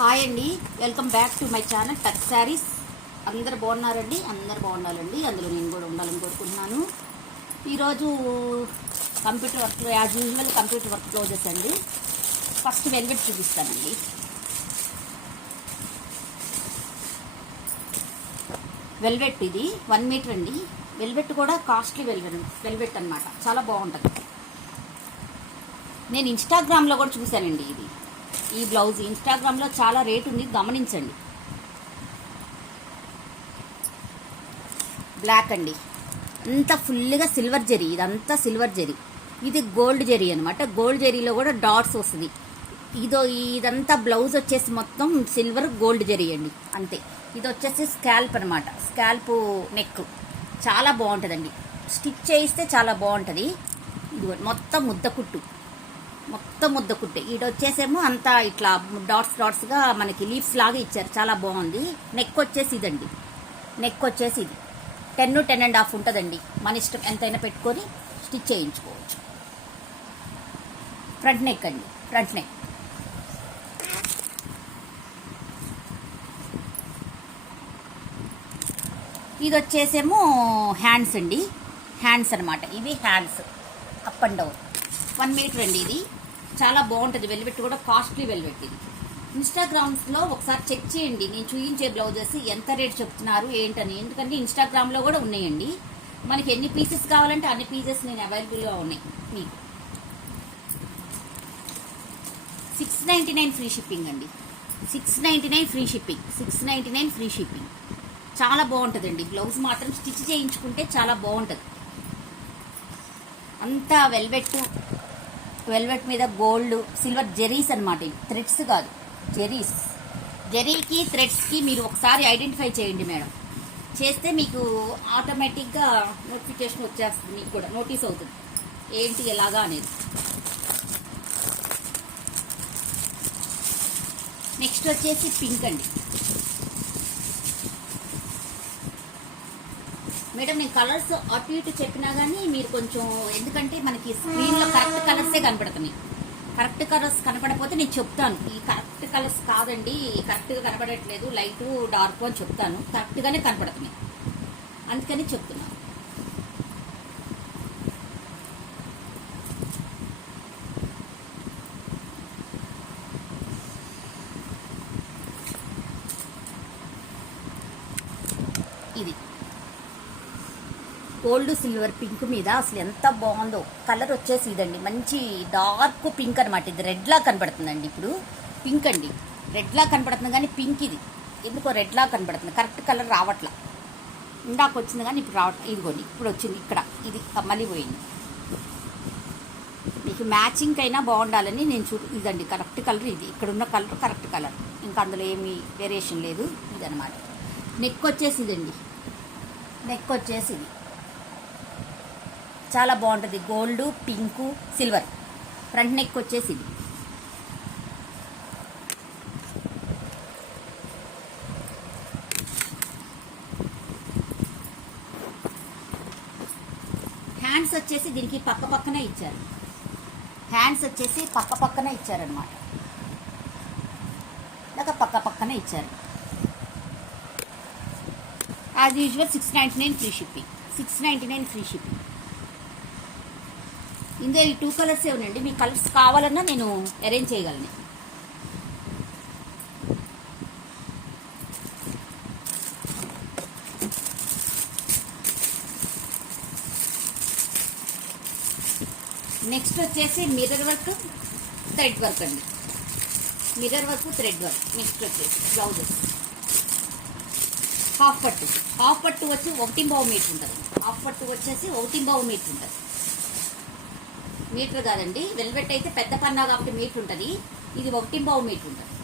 Hi అండి, welcome back to my channel touch saris. అందరు బాగున్నారండి, అందరు బాగుండాలండి, అందులో నేను కూడా ఉండాలని కోరుకుంటున్నాను. ఈరోజు కంప్యూటర్ వర్క్లో as usual computer work blouses అండి. ఫస్ట్ వెల్వెట్ చూపిస్తానండి. వెల్వెట్ ఇది 1 మీటర్ అండి. వెల్వెట్ కూడా కాస్ట్లీ వెల్వెట్ అనమాట, చాలా బాగుంటుంది. నేను ఇన్స్టాగ్రామ్లో కూడా చూశానండి. ఈ బ్లౌజ్ ఇన్స్టాగ్రామ్లో చాలా రేట్ ఉంది, గమనించండి. బ్లాక్ అండి, అంతా ఫుల్గా సిల్వర్ జరీ, ఇదంతా సిల్వర్ జరీ. ఇది గోల్డ్ జరీ అనమాట. గోల్డ్ జరీలో కూడా డాట్స్ వస్తుంది. ఇదంతా బ్లౌజ్ వచ్చేసి మొత్తం సిల్వర్ గోల్డ్ జరీ అండి, అంతే. ఇది వచ్చేసి స్కాల్ప్ అనమాట, స్కాల్ప్ నెక్. చాలా బాగుంటుందండి, స్టిచ్ చేయిస్తే చాలా బాగుంటుంది. ఇది మొత్తం ముద్ద కుట్టే. ఇది వచ్చేసేమో అంతా ఇట్లా డాట్స్గా మనకి లీవ్స్ లాగా ఇచ్చారు, చాలా బాగుంది. నెక్ వచ్చేసి ఇదండి, నెక్ వచ్చేసి ఇది 10-10.5 ఉంటుందండి. మన ఇష్టం, ఎంతైనా పెట్టుకొని స్టిచ్ చేయించుకోవచ్చు. ఫ్రంట్ నెక్ అండి, ఫ్రంట్ నెక్. ఇది వచ్చేసేమో హ్యాండ్స్ అండి, హ్యాండ్స్ అనమాట. ఇవి hands up and down 1 metre అండి. ఇది చాలా బాగుంటుంది. వెల్వెట్ కూడా కాస్ట్లీ వెల్వెట్. ఇది ఇన్స్టాగ్రామ్స్లో ఒకసారి చెక్ చేయండి, నేను చూపించే బ్లౌజెస్ ఎంత రేట్ చెప్తున్నారు ఏంటని. ఎందుకంటే ఇన్స్టాగ్రామ్లో కూడా ఉన్నాయండి. మనకి ఎన్ని పీసెస్ కావాలంటే అన్ని పీసెస్ నేను అవైలబుల్గా ఉన్నాయి. మీకు 699 ఫ్రీ షిప్పింగ్ అండి. 699 ఫ్రీ షిప్పింగ్, 699 ఫ్రీ షిప్పింగ్. చాలా బాగుంటుందండి. బ్లౌజ్ మాత్రం స్టిచ్ చేయించుకుంటే చాలా బాగుంటుంది. అంతా వెల్వెట్ మీద గోల్డ్ సిల్వర్ జెరీస్ అనమాట. థ్రెడ్స్ కాదు, జెరీస్. జెరీకి థ్రెడ్స్కి మీరు ఒకసారి ఐడెంటిఫై చేయండి మేడం. చేస్తే మీకు ఆటోమేటిక్గా నోటిఫికేషన్ వచ్చేస్తుంది, మీకు కూడా నోటీస్ అవుతుంది ఏంటి ఎలాగా అనేది. నెక్స్ట్ వచ్చేసి పింక్ అండి. మేడం నేను కలర్స్ అటు ఇటు చెప్పినా కానీ మీరు కొంచెం, ఎందుకంటే మనకి స్క్రీన్లో కరెక్ట్ కలర్సే కనపడుతున్నాయి. కరెక్ట్ కలర్స్ కనపడకపోతే నేను చెప్తాను, ఈ కరెక్ట్ కలర్స్ కాదండి, కరెక్ట్గా కనపడట్లేదు, లైట్ డార్క్ అని చెప్తాను. కరెక్ట్గానే కనపడుతున్నాయి, అందుకని చెప్తున్నాను. ఇది గోల్డ్ సిల్వర్ పింక్ మీద అసలు ఎంత బాగుందో. కలర్ వచ్చేసి ఇదండి, మంచి డార్క్ పింక్ అనమాట. ఇది రెడ్ లా కనపడుతుందండి. ఇప్పుడు పింక్ అండి, రెడ్ లా కనపడుతుంది కానీ పింక్ ఇది ఎందుకో రెడ్ లా కనపడుతుంది. కరెక్ట్ కలర్ రావట్లా, ఇందాక వచ్చింది కానీ ఇప్పుడు రావట్లేదు. ఇదిగోండి ఇప్పుడు వచ్చింది, ఇక్కడ ఇది మళ్ళీ పోయింది. మీకు మ్యాచింగ్ అయినా బాగుండాలని నేను ఇదండి కరెక్ట్ కలర్. ఇది ఇక్కడ ఉన్న కలర్ కరెక్ట్ కలర్, ఇంకా అందులో ఏమీ వేరియేషన్ లేదు. ఇదనమాట. నెక్ వచ్చేసి ఇదండి, నెక్ వచ్చేసి ఇది చాలా బాగుంటుంది. Gold, pink, silver. Front neck వచ్చేసి ఇది. హ్యాండ్స్ వచ్చేసి దీనికి పక్కనే ఇచ్చారు. హ్యాండ్స్ వచ్చేసి పక్కనే ఇచ్చారనమాట, లేక పక్కనే ఇచ్చారు. As usual 699 free shipping, 699 free shipping. ఇందులో ఈ 2 కలర్స్ ఏమనండి, మీ కలర్స్ కావాలన్నా నేను అరేంజ్ చేయగలను. నెక్స్ట్ వచ్చేసి మిర్రర్ వర్క్, థ్రెడ్ వర్క్ అండి. Mirror work, thread work. Next వచ్చేసి బ్లౌజెస్ హాఫ్ పట్టు వచ్చి 1.5 మీటర్ ఉంటుంది. హాఫ్ పట్టు వచ్చేసి 1.5 మీటర్ ఉంటుంది. మీటర్ కాదండి, వెల్వెట్ అయితే పెద్ద పన్నా కాబట్టి మీటర్ ఉంటుంది. ఇది 1.5 మీటర్ ఉంటుంది.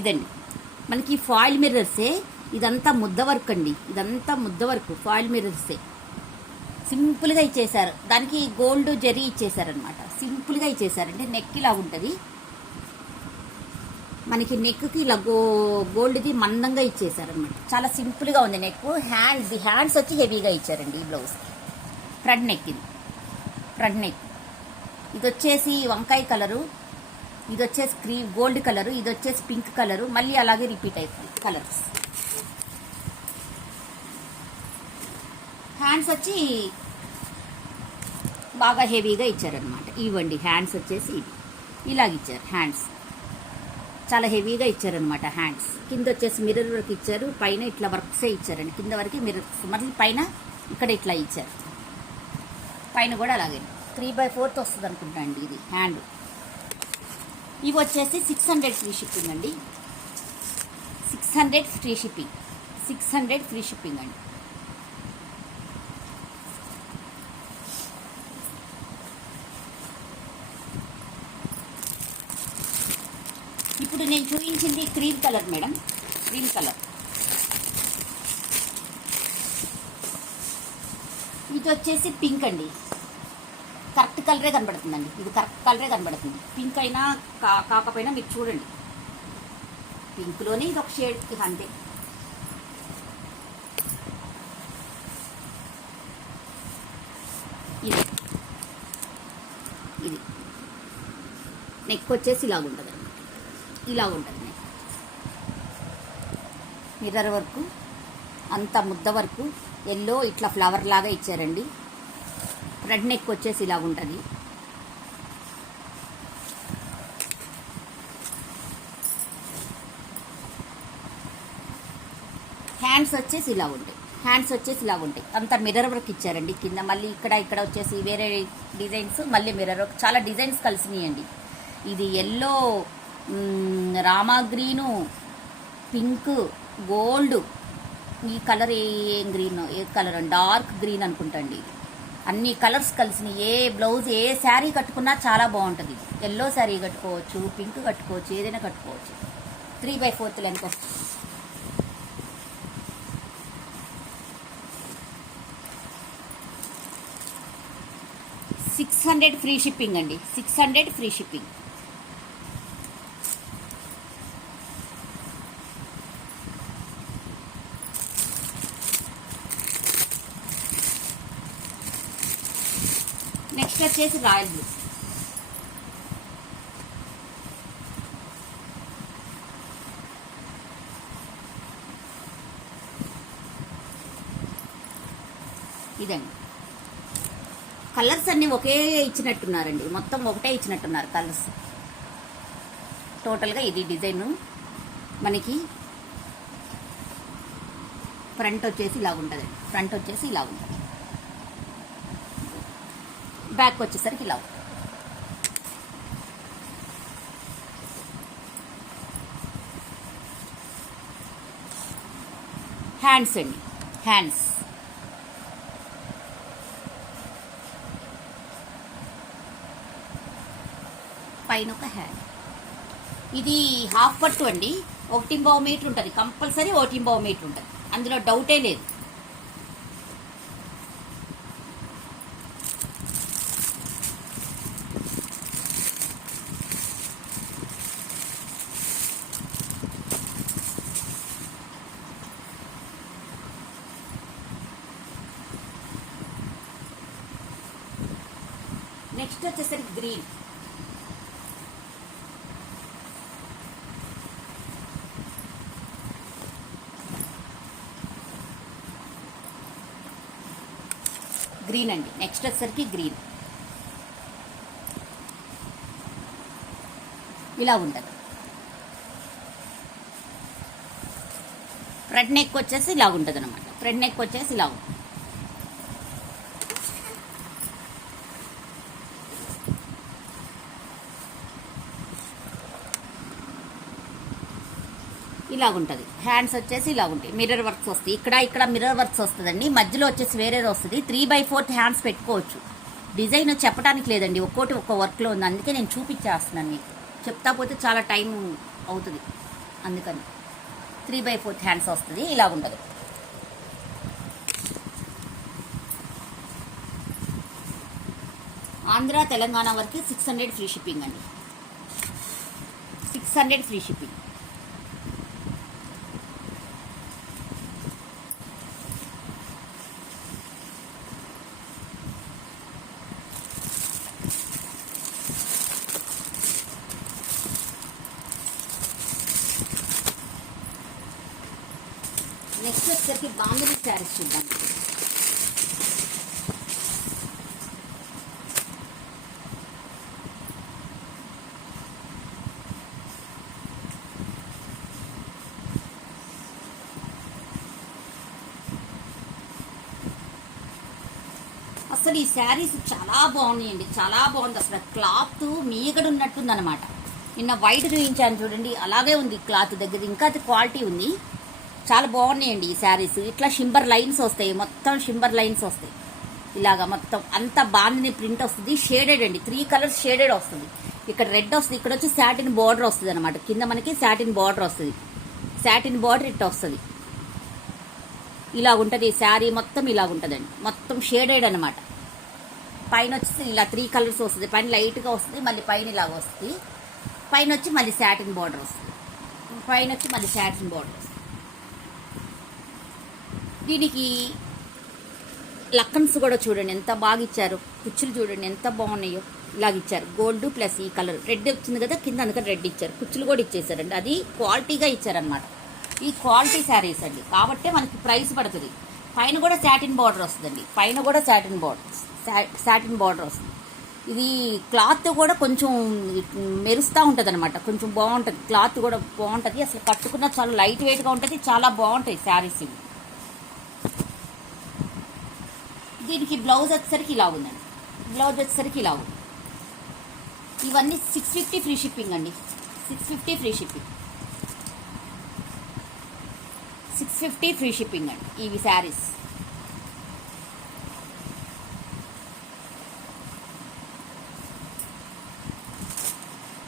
ఇదండి మనకి ఫాయిల్ మిర్రర్సే. ఇదంతా ముద్ద వర్క్ అండి, ఇదంతా ముద్ద వర్క్, ఫాయిల్ మిర్రర్సే. సింపుల్గా ఇచ్చేసారు, దానికి గోల్డ్ జరీ ఇచ్చేసారనమాట. సింపుల్గా ఇచ్చేసారంటే నెక్ ఇలా ఉంటుంది. మనకి నెక్కి ఇలా గోల్డ్ది మందంగా ఇచ్చేసారనమాట. చాలా సింపుల్గా ఉంది నెక్. హ్యాండ్స్ వచ్చి హెవీగా ఇచ్చారండి ఈ బ్లౌజ్. ఫ్రంట్ నెక్ ఇది, ఫ్రంట్ నెక్. ఇది వచ్చేసి వంకాయ కలరు, ఇది వచ్చేసి గోల్డ్ కలరు, ఇది వచ్చేసి పింక్ కలరు, మళ్ళీ అలాగే రిపీట్ అవుతుంది కలర్స్. హ్యాండ్స్ వచ్చి బాగా హెవీగా ఇచ్చారనమాట. ఇవ్వండి హ్యాండ్స్ వచ్చేసి ఇలాగ ఇచ్చారు. హ్యాండ్స్ చాలా హెవీగా ఇచ్చారనమాట. హ్యాండ్స్ కింద వచ్చేసి మిర్రర్ వర్క్ ఇచ్చారు, పైన ఇట్లా వర్క్సే ఇచ్చారండి. కింద వరకు మిర్రర్స్, మళ్ళీ పైన ఇక్కడ ఇట్లా ఇచ్చారు. పైన కూడా అలాగే 3/4 వస్తుంది అనుకుంటా అండి ఇది హ్యాండ్. ఇవి వచ్చేసి 600 ఫ్రీ షిప్పింగ్ అండి. 600 ఫ్రీ షిప్పింగ్, 600 ఫ్రీ షిప్పింగ్ అండి. ఇప్పుడు నేను చూపించింది cream colour madam, cream colour. ఇది వచ్చేసి పింక్ అండి. కరెక్ట్ కలరే కనబడుతుందండి, ఇది కరెక్ట్ కలరే కనబడుతుంది. పింక్ అయినా కాకపోయినా మీరు చూడండి, పింక్లోనే ఇది ఒక షేడ్, ఇక అంతే. ఇది ఇది నెక్ వచ్చేసి ఇలాగుంటుంది, ఇలా ఉంటుంది నెక్. మిర్రర్ వర్క్ అంత ముద్ద వరకు ఎల్లో ఇట్లా ఫ్లవర్ లాగా ఇచ్చారండి. ఫ్రంట్ నెక్ వచ్చేసి ఇలా ఉంటుంది. హ్యాండ్స్ వచ్చేసి ఇలా ఉంటాయి, హ్యాండ్స్ వచ్చేసి ఇలా ఉంటాయి. అంత మిర్రర్ వర్క్ ఇచ్చారండి కింద. మళ్ళీ ఇక్కడ వచ్చేసి వేరే డిజైన్స్, మళ్ళీ మిర్రర్ వర్క్, చాలా డిజైన్స్ కలిసినాయండి. ఇది yellow, Rama green, pink, gold, ఈ కలర్ ఏం గ్రీన్, ఏ కలర్ డార్క్ గ్రీన్ అనుకుంటండి. అన్ని కలర్స్ కలిసిన ఏ బ్లౌజ్ ఏ శారీ కట్టుకున్నా చాలా బాగుంటుంది. ఎల్లో శారీ కట్టుకోవచ్చు, పింక్ కట్టుకోవచ్చు, ఏదైనా కట్టుకోవచ్చు. 3/4 లెంత్ వస్తుంది. $600 ఫ్రీ షిప్పింగ్ అండి, 600 ఫ్రీ షిప్పింగ్. నెక్స్ట్ వచ్చేసి రాయల్ బ్లూ. ఇదండి కలర్స్ అన్నీ ఒకే ఇచ్చినట్టున్నారండి, మొత్తం ఒకటే ఇచ్చినట్టున్నారు కలర్స్. టోటల్గా ఇది డిజైన్. మనకి ఫ్రంట్ వచ్చేసి ఇలా ఉంటుంది, ఫ్రంట్ వచ్చేసి ఇలా ఉంటుంది, బ్యాక్ వచ్చేసరికి ఇలా. హ్యాండ్స్ అండి, హ్యాండ్స్ పైన ఒక హ్యాండ్. ఇది హాఫ్ పట్టు అండి, 1.5 మీటర్ ఉంటుంది కంపల్సరీ, 1.5 మీటర్ ఉంటుంది, అందులో డౌటే లేదు. నెక్స్ట్ వచ్చేసరికి గ్రీన్. గ్రీన్ అండి, నెక్స్ట్ వచ్చేసరికి గ్రీన్. ఇలా ఉంటుంది. ఫ్రంట్ నెక్ వచ్చేసి ఇలా ఉంటుంది అనమాట. ఫ్రంట్ నెక్ వచ్చేసి ఇలా ఉంటుంది. ఇలా ఉంటుంది. హ్యాండ్స్ వచ్చేసి ఇలా ఉంటాయి, మిర్రర్ వర్క్స్ వస్తాయి. ఇక్కడ మిర్రర్ వర్క్స్ వస్తుందండి, మధ్యలో వచ్చేసి వేరేది వస్తుంది. 3/4 హ్యాండ్స్ పెట్టుకోవచ్చు. డిజైన్ చెప్పడానికి లేదండి, ఒక్కోటి ఒక్కో వర్క్లో ఉంది, అందుకే నేను చూపించేస్తున్నాను మీకు. చెప్తా పోతే చాలా టైం అవుతుంది, అందుకని 3/4 హ్యాండ్స్ వస్తుంది. ఇలా ఉంటుంది. ఆంధ్ర తెలంగాణ వరకు 600 ఫ్రీ షిప్పింగ్ అండి. 600 ఫ్రీ షిప్పింగ్. నెక్స్ట్ వచ్చేసరికి బాంధనీ శారీస్ చూద్దాం. అసలు ఈ శారీస్ చాలా బాగున్నాయండి, చాలా బాగుంది. అసలు క్లాత్ మీగడ ఉన్నట్టుంది అనమాట. నిన్న వైట్ చూపించాను చూడండి, అలాగే ఉంది క్లాత్ దగ్గర, ఇంకా అది క్వాలిటీ ఉంది. చాలా బాగున్నాయండి ఈ శారీస్. ఇట్లా షింబర్ లైన్స్ వస్తాయి, మొత్తం షింబర్ లైన్స్ వస్తాయి. ఇలాగా మొత్తం అంతా బాందిని ప్రింట్ వస్తుంది. షేడెడ్ అండి, 3 కలర్స్ షేడెడ్ వస్తుంది. ఇక్కడ రెడ్ వస్తుంది, ఇక్కడ వచ్చి సాటిన్ బార్డర్ వస్తుంది అనమాట. కింద మనకి సాటిన్ బార్డర్ వస్తుంది, సాటిన్ బార్డర్ ఇట్లా వస్తుంది. ఇలా ఉంటుంది శారీ మొత్తం, ఇలా ఉంటుందండి మొత్తం షేడెడ్ అనమాట. పైన వచ్చి ఇలా 3 కలర్స్ వస్తుంది. పైన లైట్గా వస్తుంది, మళ్ళీ పైన ఇలాగ వస్తుంది. పైన వచ్చి మళ్ళీ సాటిన్ బార్డర్ వస్తుంది, పైన వచ్చి మళ్ళీ సాటిన్ బార్డర్ వస్తుంది. దీనికి లక్కన్స్ కూడా చూడండి ఎంత బాగా ఇచ్చారు. కుచ్చులు చూడండి ఎంత బాగున్నాయో, ఇలాగ ఇచ్చారు. గోల్డ్ ప్లస్ ఈ కలర్ రెడ్ వచ్చింది కదా కింద, అందుకని రెడ్ ఇచ్చారు. కుచ్చులు కూడా ఇచ్చేసారండి, అది క్వాలిటీగా ఇచ్చారనమాట. ఈ క్వాలిటీ శారీస్ అండి కాబట్టి మనకి ప్రైస్ పడుతుంది. పైన కూడా సాటిన్ బార్డర్ వస్తుందండి, పైన కూడా సాటిన్ బార్డర్ వస్తుంది. ఇది క్లాత్ కూడా కొంచెం మెరుస్తూ ఉంటుంది అనమాట, కొంచెం బాగుంటుంది. క్లాత్ కూడా బాగుంటుంది, అసలు కట్టుకున్న చాలా లైట్ వెయిట్గా ఉంటుంది, చాలా బాగుంటాయి శారీస్ ఇవి. దీనికి బ్లౌజ్ వచ్చేసరికి ఇలా ఉందండి, బ్లౌజ్ వచ్చేసరికి ఇలా ఉంది. ఇవన్నీ 650 ఫ్రీ షిప్పింగ్ అండి, 650 ఫ్రీ షిప్పింగ్, 650 ఫ్రీ షిప్పింగ్ అండి ఇవి శారీస్.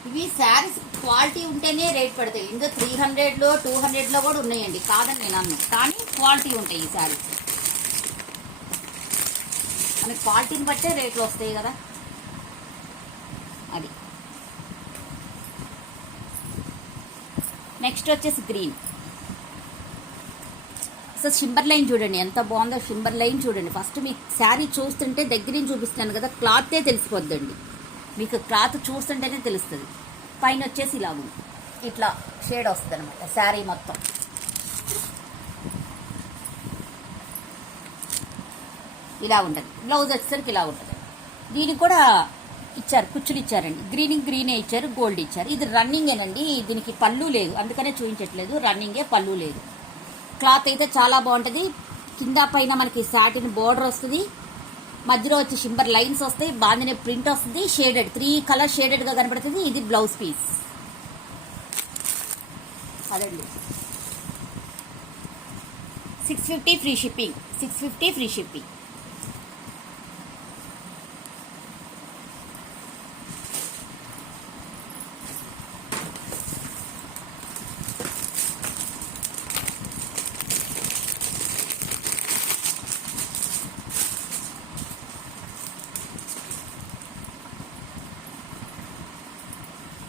ఇవి శారీస్ క్వాలిటీ ఉంటేనే రేట్ పడతాయి. ఇంకా 300లో 200లో కూడా ఉన్నాయండి, కాదని నేను అన్నాను, కానీ క్వాలిటీ ఉంటాయి ఈ శారీస్. మనకి క్వాలిటీని బట్టే రేట్లు వస్తాయి కదా. అది నెక్స్ట్ వచ్చేసి గ్రీన్. అసలు షింబర్ లైన్ చూడండి ఎంత బాగుందో, షింబర్ లైన్ చూడండి. ఫస్ట్ మీకు శారీ చూస్తుంటే దగ్గర నుంచి చూపిస్తున్నాను కదా, క్లాతే తెలిసిపోద్దండి మీకు, క్లాత్ చూస్తుంటేనే తెలుస్తుంది. పైన వచ్చేసి ఇలా ఉంది, ఇట్లా షేడ్ వస్తుంది అనమాట శారీ మొత్తం. ఇలా ఉంటుంది. బ్లౌజ్ వచ్చేసరికి ఇలా ఉంటుంది. దీనికి కూడా ఇచ్చారు, కుచ్చులు ఇచ్చారండి. గ్రీనే ఇచ్చారు, గోల్డ్ ఇచ్చారు. ఇది రన్నింగేనండి, దీనికి పళ్ళు లేదు, అందుకనే చూపించట్లేదు. రన్నింగే, పళ్ళు లేదు. క్లాత్ అయితే చాలా బాగుంటుంది. కింద పైన మనకి సాటిన్ బోర్డర్ వస్తుంది, మధ్యలో వచ్చి షింబర్ లైన్స్ వస్తాయి, బాందినే ప్రింట్ వస్తుంది. షేడెడ్ 3 కలర్ షేడెడ్గా కనబడుతుంది. ఇది బ్లౌజ్ పీస్ అదండి. 650 free shipping, 650 free shipping.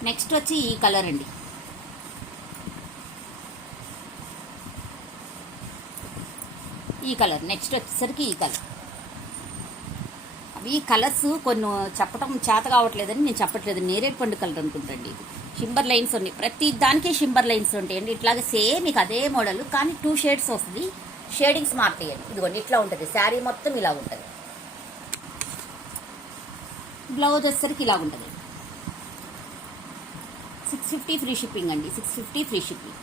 Next వచ్చి ఈ కలర్ అండి, ఈ కలర్. నెక్స్ట్ వచ్చేసరికి ఈ కలర్. అవి కలర్స్ కొన్ని చెప్పడం చేత కావట్లేదని నేను చెప్పట్లేదు, నేరేడు పండు కలర్ అనుకుంటండి. ఇది షింబర్ లైన్స్ ఉన్నాయి, ప్రతి దానికి షింబర్ లైన్స్ ఉంటాయండి. ఇట్లాగే సేమ్ మీకు అదే మోడల్, కానీ 2 షేడ్స్ వస్తుంది. షేడింగ్స్ మారుతాయండి. ఇదిగోండి ఇట్లా ఉంటుంది శారీ మొత్తం, ఇలా ఉంటుంది. బ్లౌజ్ వచ్చేసరికి ఇలా ఉంటుంది. 650 ఫ్రీ షిప్పింగ్ అండి, 650 ఫ్రీ షిప్పింగ్.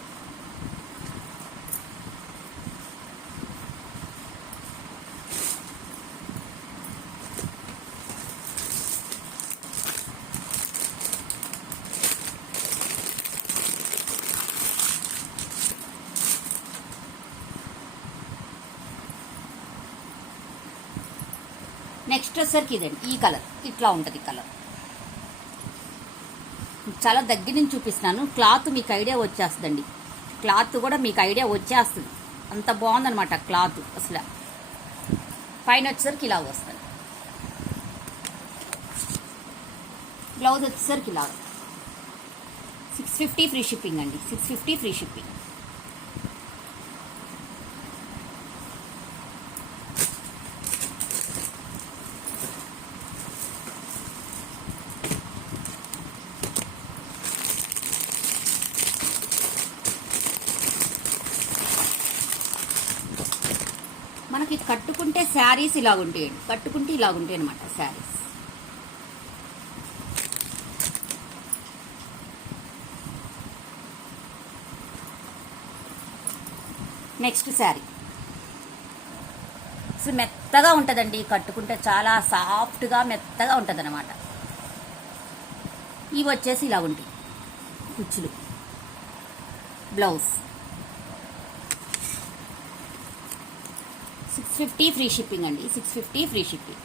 నెక్స్ట్ వచ్చేసరికి ఇదండి, ఈ కలర్ ఇట్లా ఉంటుంది. కలర్ చాలా దగ్గర నుంచి చూపిస్తున్నాను. క్లాత్ మీకు ఐడియా వచ్చేస్తుందండి, క్లాత్ కూడా మీకు ఐడియా వచ్చేస్తుంది. అంత బాగుందనమాట క్లాత్ అసలు. పైన వచ్చేసరికి ఇలా వస్తుంది. బ్లౌజ్ వచ్చేసరికి ఇలా 650 ఫ్రీ షిప్పింగ్ అండి. 650 ఫ్రీ షిప్పింగ్. మనకి కట్టుకుంటే శారీస్ ఇలాగుంటాయండి. కట్టుకుంటే ఇలాగుంటాయి అనమాట శారీస్. నెక్స్ట్ శారీ మెత్తగా ఉంటుందండి. కట్టుకుంటే చాలా సాఫ్ట్గా మెత్తగా ఉంటుంది అనమాట. ఇవి వచ్చేసి ఇలా ఉంటాయి కుచ్చులు. బ్లౌజ్ 650 ఫ్రీ షిప్పింగ్ అండి. 650 ఫ్రీ షిప్పింగ్.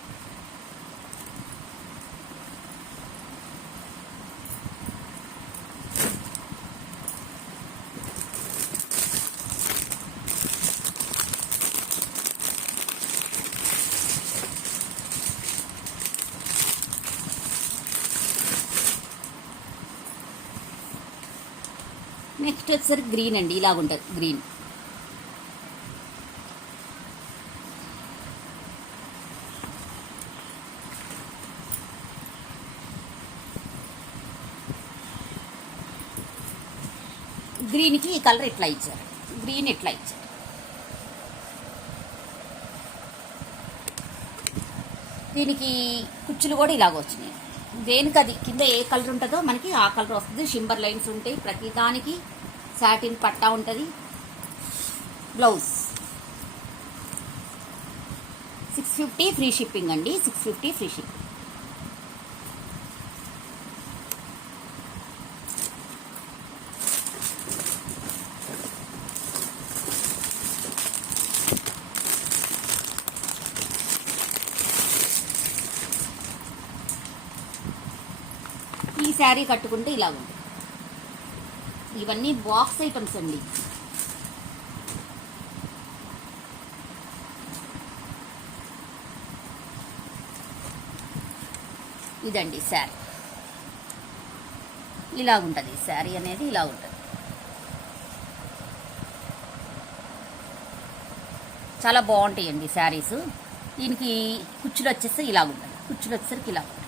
నెక్స్ట్ వచ్చేసరికి గ్రీన్ అండి. ఇలాగుంటుంది గ్రీన్. గ్రీన్కి ఈ కలర్ ఇట్లా ఇచ్చారు. గ్రీన్ ఇట్లా ఇచ్చారు. దీనికి కుచ్చులు కూడా ఇలాగ వచ్చినాయి. దేనికి అది కింద ఏ కలర్ ఉంటుందో మనకి ఆ కలర్ వస్తుంది. షింబర్ లైన్స్ ఉంటాయి. ప్రతి దానికి సాటిన్ పట్టా ఉంటుంది. బ్లౌజ్ 650 ఫ్రీ షిప్పింగ్ అండి. 650 ఫ్రీ షిప్పింగ్. ఈ శారీ కట్టుకుంటే ఇలా ఉంది. ఇవన్నీ బాక్స్ ఐటమ్స్ అండి. ఇదండి శారీ. ఇలా ఉంటుంది శారీ అనేది. ఇలా ఉంటుంది. చాలా బాగుంటాయండి శారీస్. దీనికి కుచ్చులు వచ్చేసి ఇలా ఉంటుంది. కుచ్చులు వచ్చేసరికి ఇలా ఉంటుంది.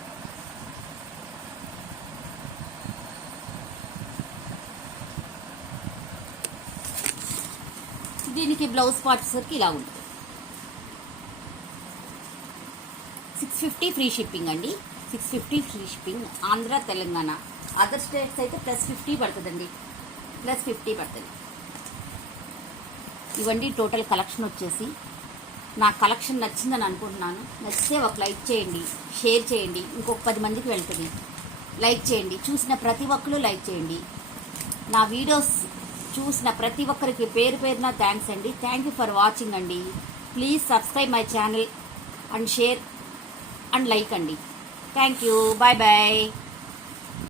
దీనికి బ్లౌజ్ పార్ట్ సరికి ఇలా ఉంటుంది. 650 ఫ్రీ షిప్పింగ్ అండి. 650 free shipping. Andhra, Telangana, other states అయితే +50 పడుతుందండి. +50 పడుతుంది. ఇవండి టోటల్ కలెక్షన్ వచ్చేసి. నా కలెక్షన్ నచ్చిందని అనుకుంటున్నాను. నచ్చితే ఒక లైక్ చేయండి, షేర్ చేయండి. ఇంకొక 10 మందికి వెళ్తుంది. లైక్ చేయండి. చూసిన ప్రతి ఒక్కరు లైక్ చేయండి. నా వీడియోస్ చూసిన ప్రతి ఒక్కరికి పేరు పేరున థ్యాంక్స్ అండి. థ్యాంక్ యూ ఫర్ వాచింగ్ అండి. Please subscribe my channel and share and like అండి. Thank you. Bye bye.